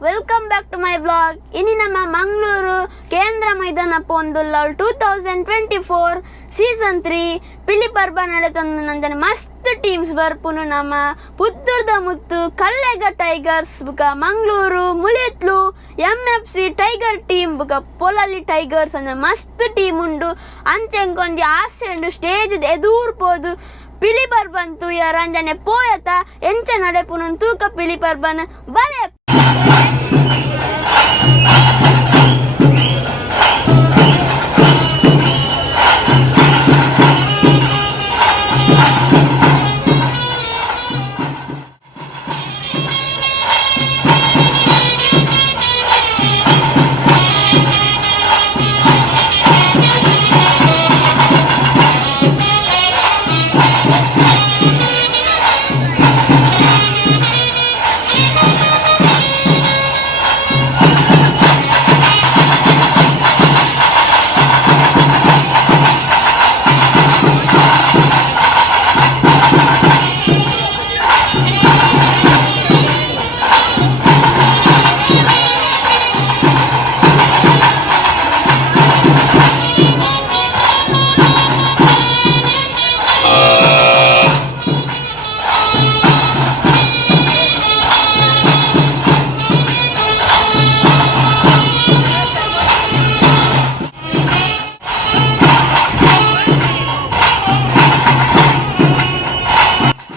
welcome back to my vlog. Ini nama Mangaluru kendra Maidana pondula 2024 season 3 Pili Parba nadetandu nanjane mast teams barpunu nama Putturda Muttu Kallega Tigers buka Mangaluru Mulitlu MFC Tiger team buka Polali Tigers anna mast team undu ancenkonji aase undu stage edur podu Pili Parbantu ya ranjane poyata encha nadepunun tuka Pili Parban bale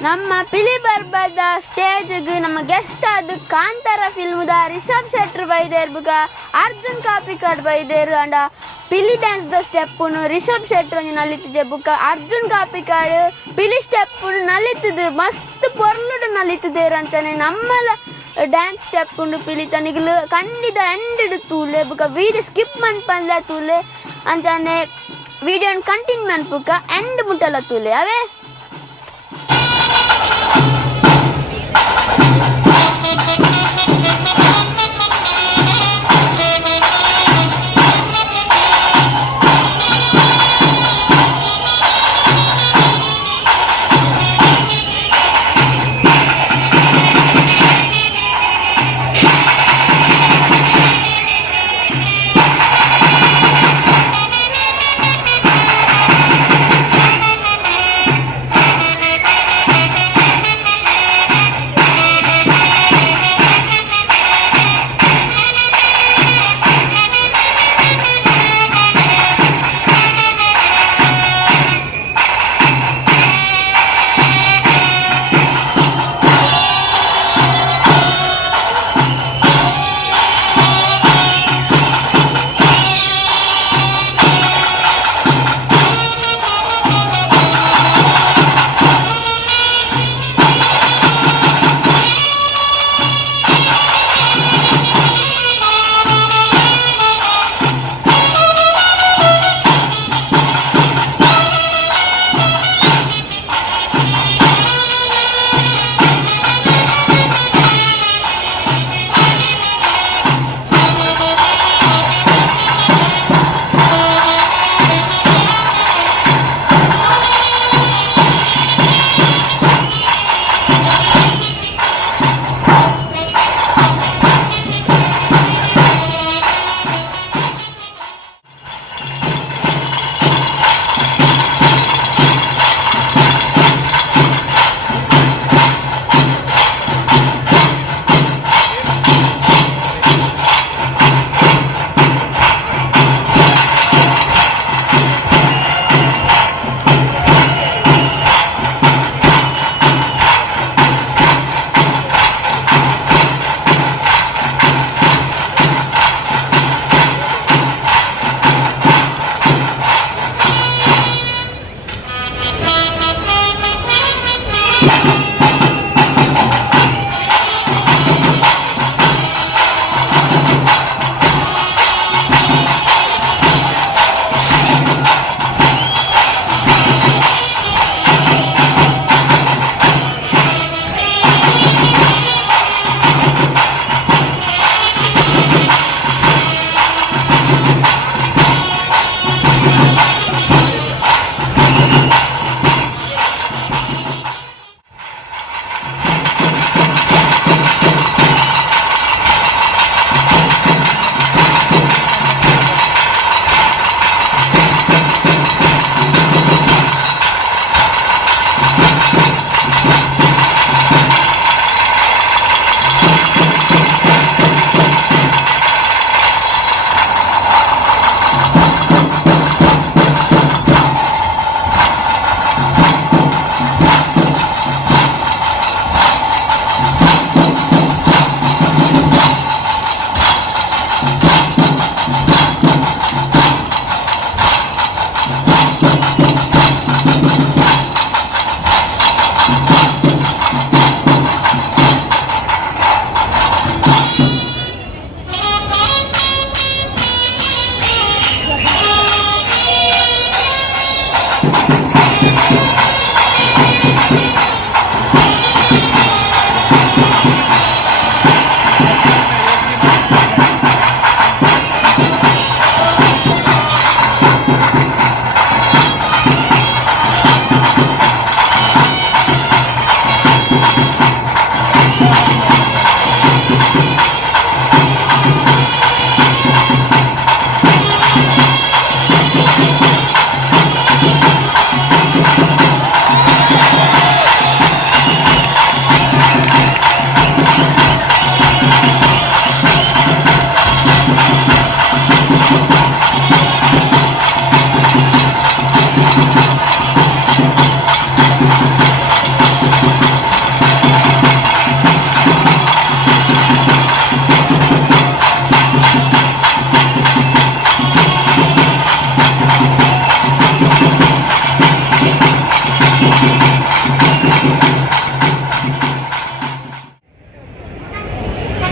ನಮ್ಮ ಪಿಲಿ ಬರ್ಬದ ಸ್ಟೇಜ್ಗೆ ನಮ್ಮ guest ಆದ ಕಾಂತಾರ ಫಿಲ್ಮ್ದ ರಿಷಬ್ ಶೆಟ್ರ್ ಬೈದೇರು ಬುಗ ಅರ್ಜುನ್ ಕಾಪಿಕಾಡ್ ಬೈದೇರು ಅಂಡ ಪಿಲಿ dance the ಸ್ಟೆಪ್ಪುನು Rishabh ಶೆಟ್ರ್ ನಲಿತಿದೆ ಬುಕ ಅರ್ಜುನ್ ಕಾಪಿಕಾಡ್ ಪಿಲಿ ಸ್ಟೆಪ್ಪುನು ನಲಿತದೆ ಮಸ್ತ್ ಪೊರ್ಲುಡು ನಲಿತದೇರು ಅಂತಾನೆ ನಮ್ಮಲ dance step ಉಂಡು ಪಿಲಿ ತನಿಗಲು ಖಂಡಿತ ಎಂಡ್ ತೂಲೆ ಬುಕ ವೀಡಿಯೋ ಸ್ಕಿಪ್ ಮನ್ಪಂದ ತೂಲೆ ಅಂತಾನೆ ವಿಡಿಯೋನ ಕಂಟಿನ್ಯೂ ಮನ್ಪುಕ ಎಂಡ್ ಮುಟ್ಟಲ ತೂಲೆ ಅವೇ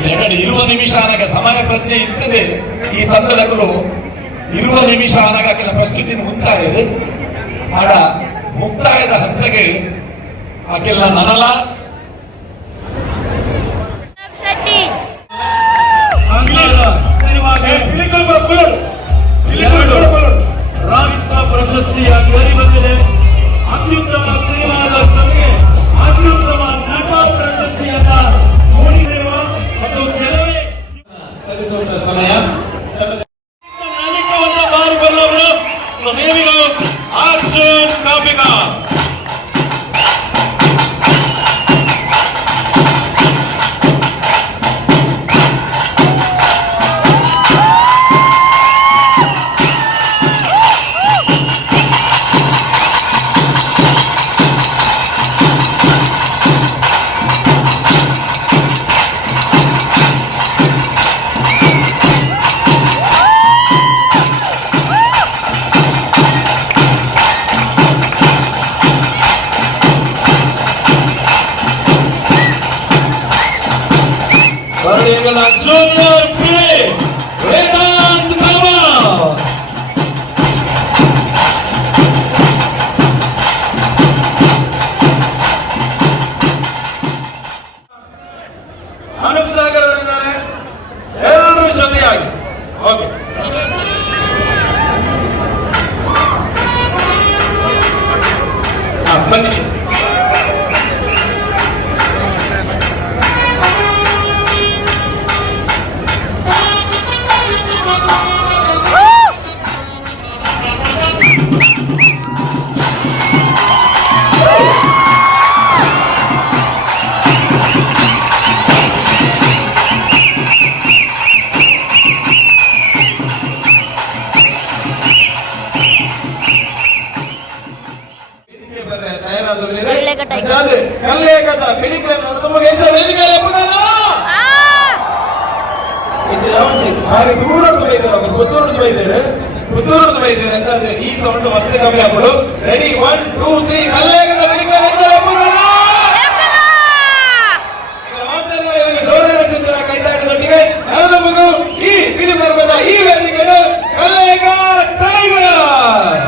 ಯಾಕಂದ್ರೆ ಇರುವ ನಿಮಿಷ ಅನ್ನಗ ಸಮಯ ಪ್ರಜ್ಞೆ ಇರ್ತದೆ ಈ ತಂಡದಗಳು ಇರುವ ನಿಮಿಷ ಅನ್ನಗ ಕೆಲ ಪ್ರಸ್ತುತಿ ಮುಂತಾಗಿದೆ ಆಡ ಮುಕ್ತಾಯದ ಹಂತಕ್ಕೆ ಆಕೆಲ್ಲ ನನಲ ರಾಷ್ಟ್ರ ಪ್ರಶಸ್ತಿಯ ಗರಿ ಬಂದಿದೆ. ಅತ್ಯುತ್ತಮ ಸಿನಿಮಾದ ಜೊತೆಗೆ ಅತ್ಯುತ್ತಮ ನಟ ಪ್ರಶಸ್ತಿಯನ್ನ ಮೂಡಿರುವ ಮತ್ತು ಕೆಲವೇ ಸಲ್ಲಿಸುವಂತ ಸಮಯ ನಾಲಿಕವನ್ನು ಬಾರಿ ಬರುವವರು. So here we go. Action Kapika. Junior Pili, Parba. Anup Sagar ಅವರಿದ್ದಾರೆ. ಎಲ್ಲರೂ ಜೊತೆಯಾಗಿ ಓಕೆ. ಬನ್ನಿ. ಕಲ್ಲೇಗದ ಪಿಲಿಗಳನ್ನು ನಮಗೆ ಭಾರಿ ದೂರದ್ದು ಬೈತಾರೆ ಪುತ್ತೂರದ್ದು ಬೈತಾರೆ ಪುತ್ತೂರದ್ದು ಬೈತಾರೆ ಅಂಚಾದ್ರೆ ಈ ಸೌಂಡ್ ಮಸ್ತ್ ಕಮ್ಮಿ ಹಾಕೋದು. ರೆಡಿ 1 2 3 ಕಲ್ಲೇಗದ ಜೋರಾದ ಚಿಂತನ ಕೈತಾಟದೊಟ್ಟಿಗೆ ಕಳೆದ ಮಗು ಈ ಪಿಲಿ ಪರ್ವದ ಈ ವೇದಿಕೆಗಳು ಕಲ್ಲೇಗ ಟೈಗರ್.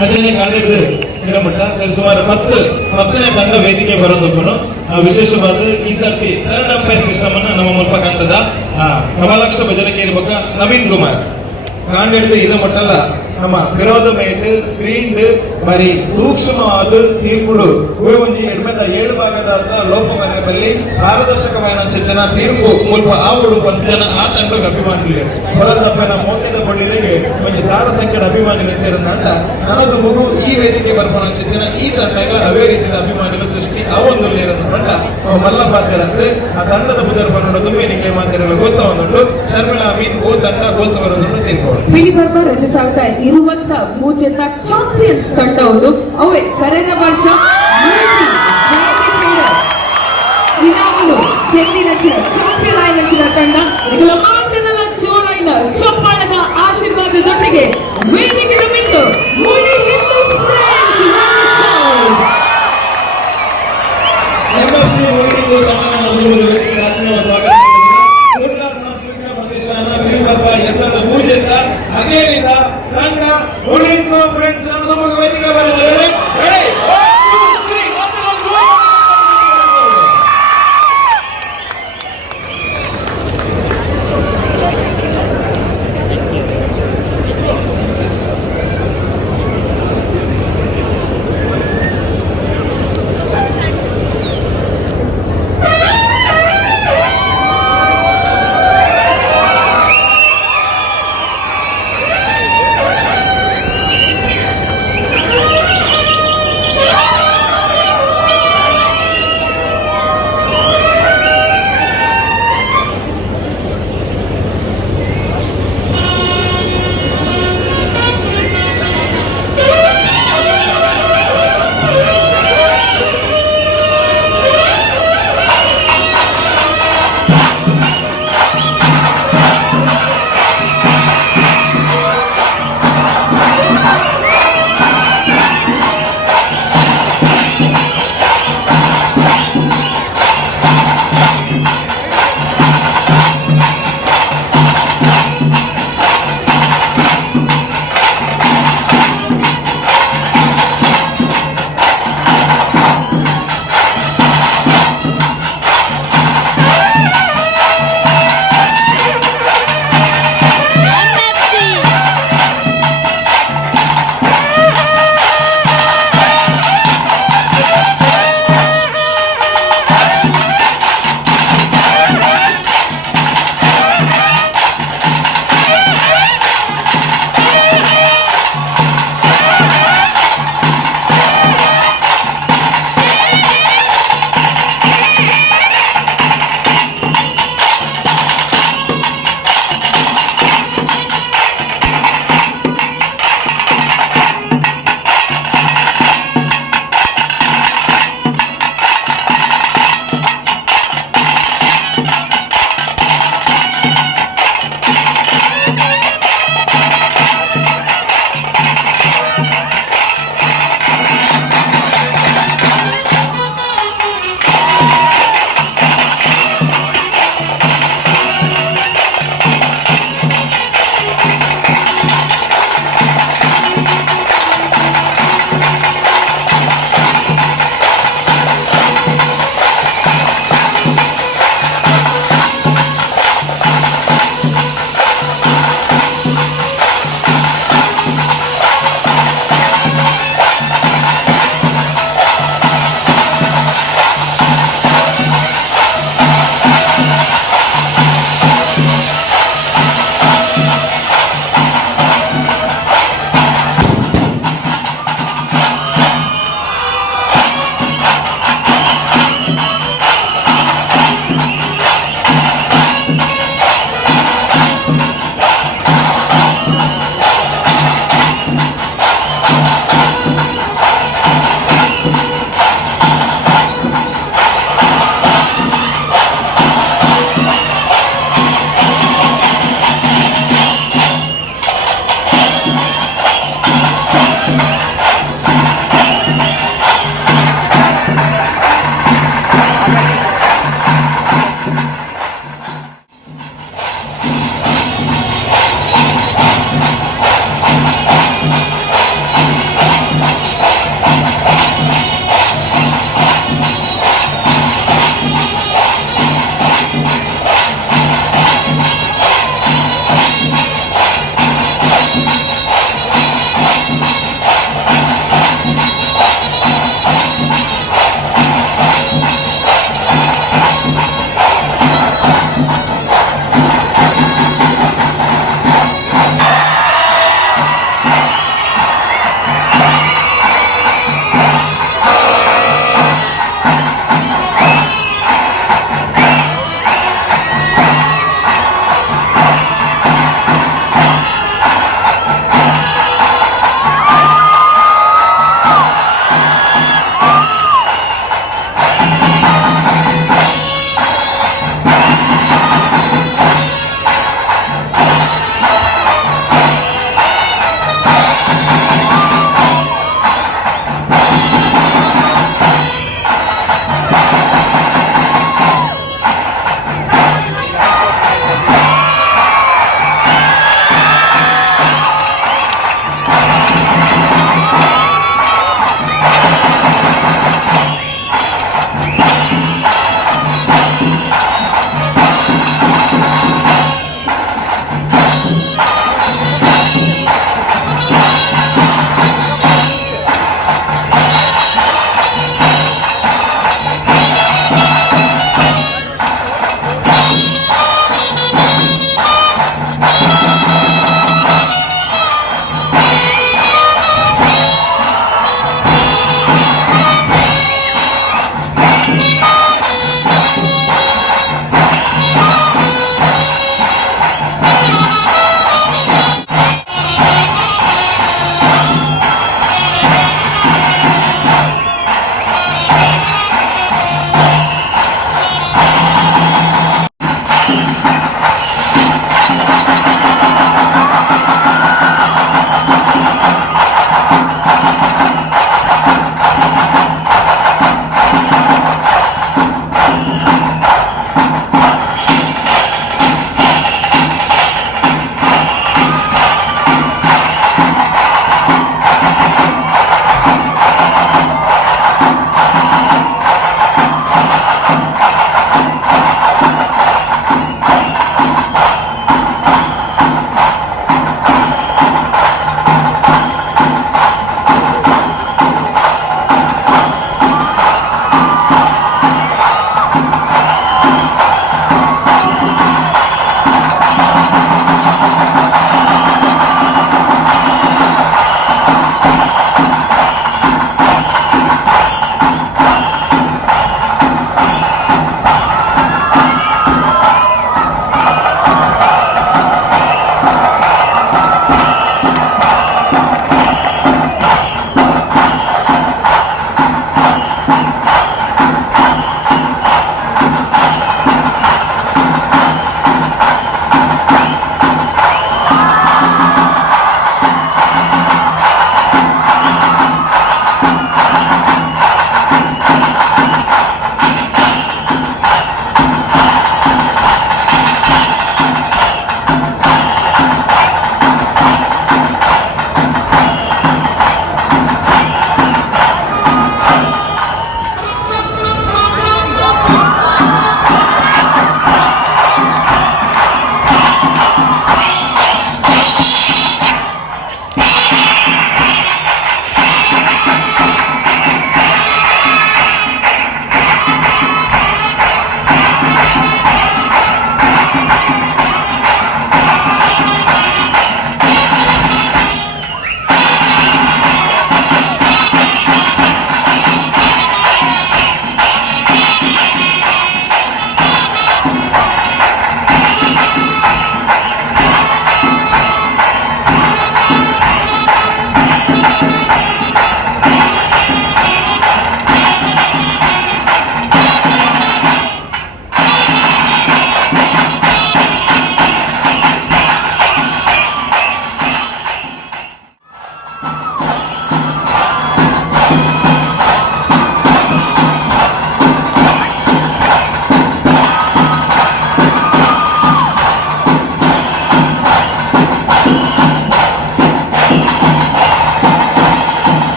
ರಚನೆ ಕಾಣಿದ್ದು ಕಿಲೋಮೀಟ ಸರಿ ಸುಮಾರು 10ನೇ ತಂಡ ವೇದಿಕೆ ಬರೋದಕ್ಕೂ ವಿಶೇಷವಾದ ಈ ಸರ್ತಿ ಥರ್ಡ್ ಅಂಪೈರ್ ಸಿಸ್ಟಮ್ ಅನ್ನ ನಮ್ಮ ಮೂಲಕ ಕಾಣ್ತದ ಕಮಲಾಕ್ಷ ಭಜನೆಗೆ ಇರ್ಬೇಕ ನವೀನ್ ಕುಮಾರ್ ಕಾಣಿಡ್ದು ಇದು ಮಟ್ಟಲ್ಲ ನಮ್ಮ ವಿರೋಧ ಮೇಟ್ ಸ್ಕ್ರೀನ್ ಬಾರಿ ಸೂಕ್ಷ್ಮವಾದ ತೀರ್ಪುಡು ಒಂಜಿ ಎಡ್ಮೆದ 7 ಭಾಗದ ಲೋಪಮನೆಯಲ್ಲಿ ಪಾರದರ್ಶಕమైన ಚಿಂತನ ತೀರ್ಪು ಮುಲ್ಪ ಆವುಡು ಜನ ಆ ತಂಡಕ್ಕೆ ಅಭಿಮಾನಿಗಳು ಹೊರತಪ್ಪನ ಮೋಟದ ಪೊಳ್ಳಿಗೆ ಒಂದು ಸಾರ ಸಂಖ್ಯೆಯ ಅಭಿಮಾನಿಗಳು ಇರ್ತಾರಂತ ನನ್ನದು ಮಗು ಈ ವೇದಿಕೆ ಬರ್ಪನ ಚಿಂತನ ಈ ತಂಡಗಳ ಅವೇ ರೀತಿಯ ಅಭಿಮಾನಿಗಳು ಸೃಷ್ಟಿ ಅವೊಂದು ಇರೋದು ತಂಡ ಮಲ್ಲ ಪಾತ್ರರಂತೆ ಆ ತಂಡದ ಬುಧರು ಬರೋದು ಮೇನಿಗೆ ಮಾತಿರಲು ಗೊತ್ತವನ್ನುಂಟು ಶರ್ಮಿಳಾ ಮೀನ್ ಓ ತಂಡ ಗೋಲ್ತ ಬರೋದು ತೀರ್ಪು ಪಿಲಿ ಬರ್ಬ 2020 ಚಾಂಪಿಯನ್ಸ್ ತಂಡ ಒಂದು ಅವೇ ಕರೆನ ವರ್ಷ ಇನಾಮನು ಕೆಂದಿನಚಿನ ಚಾಂಪಿಯನ್ ಆಯ್ನಚಿನ ತಂಡ ಇದರ ಮಾತನಲ್ಲ ಜೋರಾಯಿನ ಚಪ್ಪಾಳದ ಆಶೀರ್ವಾದದೊಂದಿಗೆ ವೇದಿಕೆಯ ಬಿಟ್ಟು ಮುಳಿ ಹಿಂದೂ ಫ್ರೆಂಡ್ಸ್ ಎಂಎಫ್ಸಿ ಮುಳಿ ಹಿಂದೂ ತಂಡವನ್ನು ವೇದಿಕೆ ಆತ್ಮೀಯ ಸ್ವಾಗತ ಪೂರ್ಣ ಸಾಂಸ್ಕೃತಿಕ ಪ್ರತಿಷ್ಠಾನ ಪಿಲಿ ಬರ್ಬ ಹೆಸರು ಪೂಜಿತ ಅಗೇರಿದ ತಂಡ ಮುಳಿ ಹಿಂದೂ ಫ್ರೆಂಡ್ಸ್ ನಮಗೆ ವೇದಿಕೆ ಬರೆದಿದ್ದಾರೆ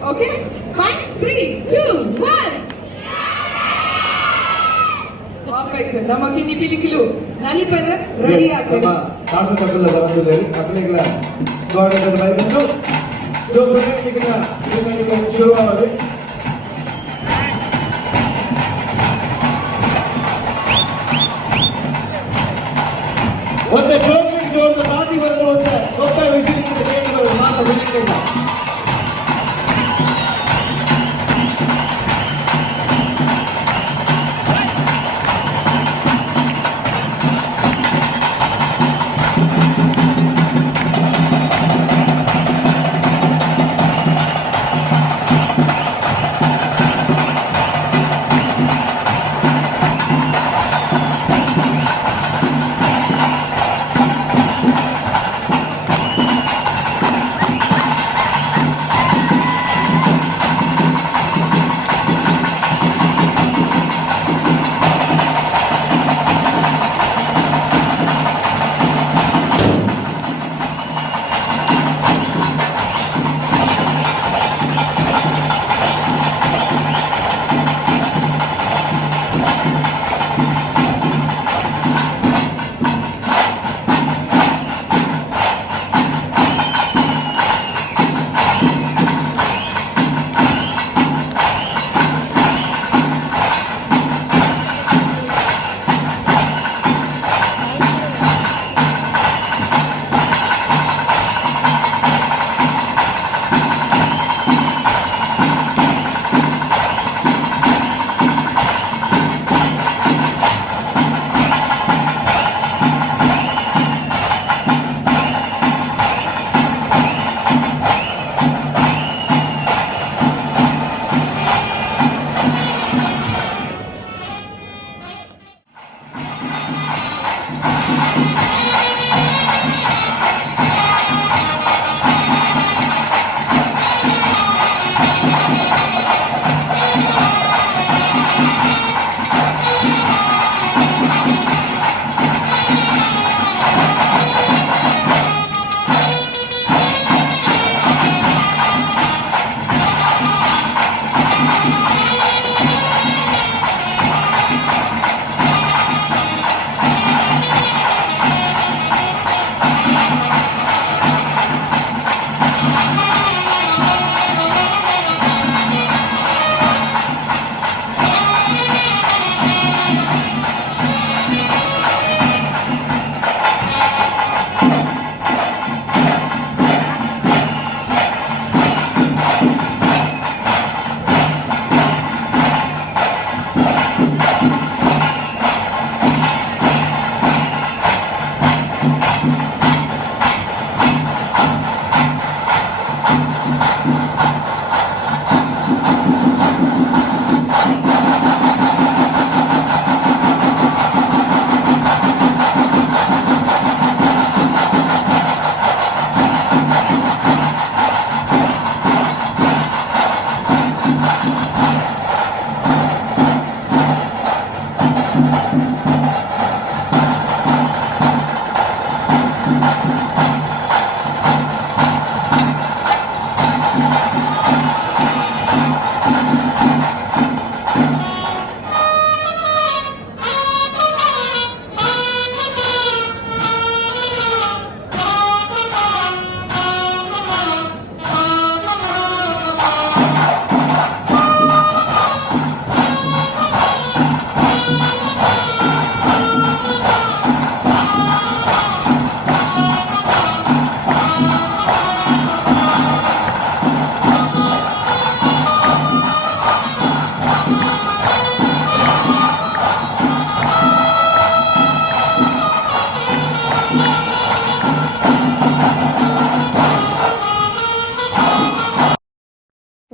Okay? Fine? 3, 2, 1. Perfect. Namaki ni Pili Nalipara ready ಆಗ್ತಾರೆ. ಕಾಸು ತಗೊಳ್ಳ ಬರಲಿಲ್ಲ ಮಕ್ಕಳಿಗೆಲ್ಲ ಸ್ವಾಗತದ ಬೈಬಂದು ಜೋ ಪ್ರೊಜೆಕ್ಟ್ನ ಶುರುವಾಗಿದೆ. ಒಂದು ಜೋರ್ಗೆ ಬಾದಿ ಬರುವಂತ ಕೊತ್ತ ವಿಸಿಲಿಂದ ಬೇಕಗಳು ಮಾತ್ರ ಬಿಡಲಿಲ್ಲ.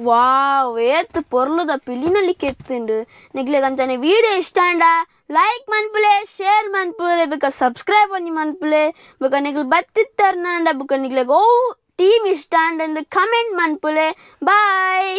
ವಾವ್ ಏತ್ ಪೊರ್ಲುದ ಪಿಲಿನಲ್ಲಿ ಕೆತ್ತುಂಡು ನಿಗ್ಲೆ ಕಂಚನೆ ವಿಡಿಯೋ ಇಷ್ಟ ಅಂಡ ಲೈಕ್ ಮನ್ಪುಲೆ ಶೇರ್ ಮನ್ಪುಲೆ ಬೇಕ ಸಬ್ಸ್ಕ್ರೈಬ್ ಒಂಜಿ ಮನ್ಪುಲೆ ಬೇಕ ನಿಗ್ಲು ಬತ್ತಿತ್ತರ್ನಂಡ ಬೇಕ ನಿಗ್ಲೆಗ್ ಓ ಟೀಮ್ ಇಷ್ಟ ಅಂಡ್ ಕಮೆಂಟ್ ಮನ್ಪುಲೆ ಬಾಯ್.